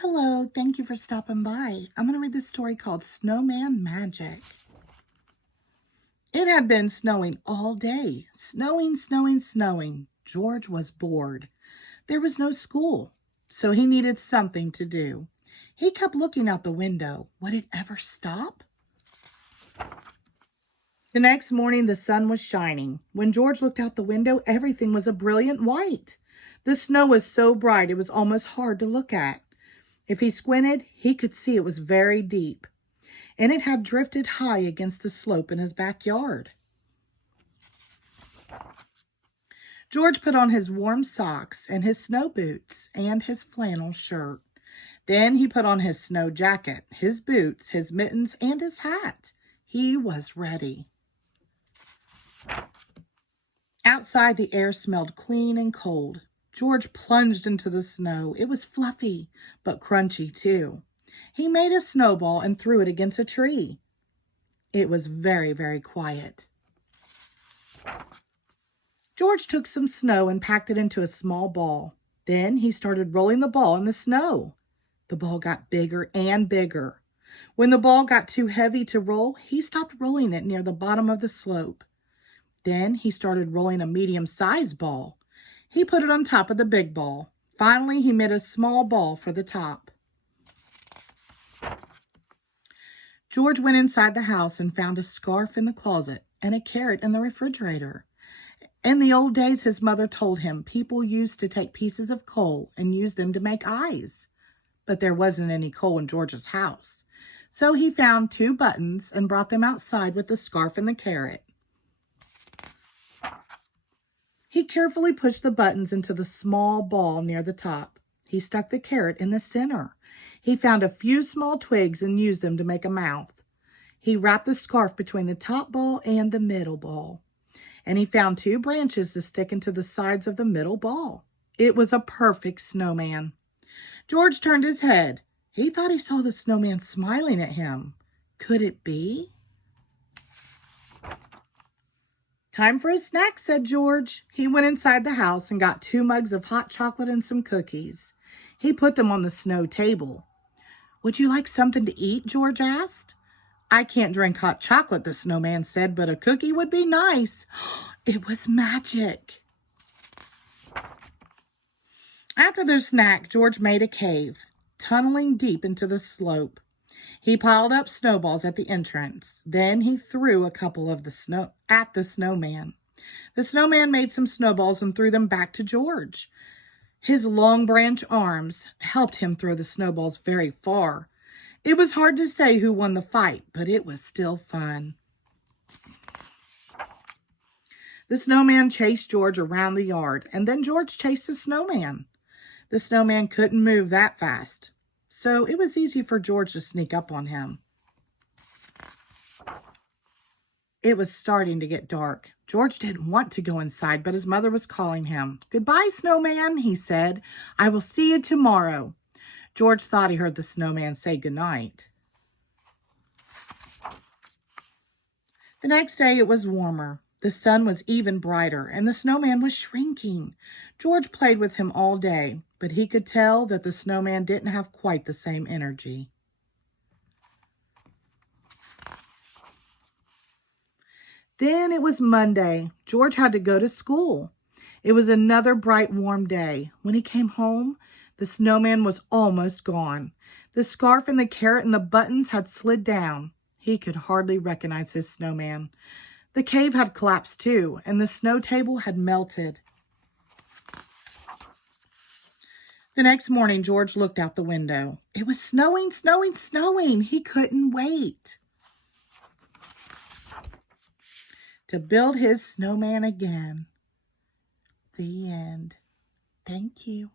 Hello, thank you for stopping by. I'm going to read this story called Snowman Magic. It had been snowing all day. Snowing, snowing, snowing. George was bored. There was no school, so he needed something to do. He kept looking out the window. Would it ever stop? The next morning, the sun was shining. When George looked out the window, everything was a brilliant white. The snow was so bright it was almost hard to look at. If he squinted, he could see it was very deep, and it had drifted high against the slope in his backyard. George put on his warm socks and his snow boots and his flannel shirt. Then he put on his snow jacket, his boots, his mittens, and his hat. He was ready. Outside, the air smelled clean and cold. George plunged into the snow. It was fluffy, but crunchy too. He made a snowball and threw it against a tree. It was very, very quiet. George took some snow and packed it into a small ball. Then he started rolling the ball in the snow. The ball got bigger and bigger. When the ball got too heavy to roll, he stopped rolling it near the bottom of the slope. Then he started rolling a medium-sized ball. He put it on top of the big ball. Finally, he made a small ball for the top. George went inside the house and found a scarf in the closet and a carrot in the refrigerator. In the old days, his mother told him people used to take pieces of coal and use them to make eyes. But there wasn't any coal in George's house. So he found 2 buttons and brought them outside with the scarf and the carrot. He carefully pushed the buttons into the small ball near the top. He stuck the carrot in the center. He found a few small twigs and used them to make a mouth. He wrapped the scarf between the top ball and the middle ball. And he found 2 branches to stick into the sides of the middle ball. It was a perfect snowman. George turned his head. He thought he saw the snowman smiling at him. Could it be? "Time for a snack," said George. He went inside the house and got 2 mugs of hot chocolate and some cookies. He put them on the snow table. "Would you like something to eat?" George asked. "I can't drink hot chocolate," the snowman said, "but a cookie would be nice." It was magic. After their snack, George made a cave, tunneling deep into the slope. He piled up snowballs at the entrance. Then he threw a couple of the snow at the snowman. The snowman made some snowballs and threw them back to George. His long branch arms helped him throw the snowballs very far. It was hard to say who won the fight, but it was still fun. The snowman chased George around the yard, and then George chased the snowman. The snowman couldn't move that fast, so it was easy for George to sneak up on him. It was starting to get dark. George didn't want to go inside, but his mother was calling him. "Goodbye, snowman," he said. "I will see you tomorrow." George thought he heard the snowman say goodnight. The next day it was warmer. The sun was even brighter, and the snowman was shrinking. George played with him all day, but he could tell that the snowman didn't have quite the same energy. Then it was Monday. George had to go to school. It was another bright, warm day. When he came home, the snowman was almost gone. The scarf and the carrot and the buttons had slid down. He could hardly recognize his snowman. The cave had collapsed too, and the snow table had melted. The next morning, George looked out the window. It was snowing, snowing, snowing. He couldn't wait to build his snowman again. The end. Thank you.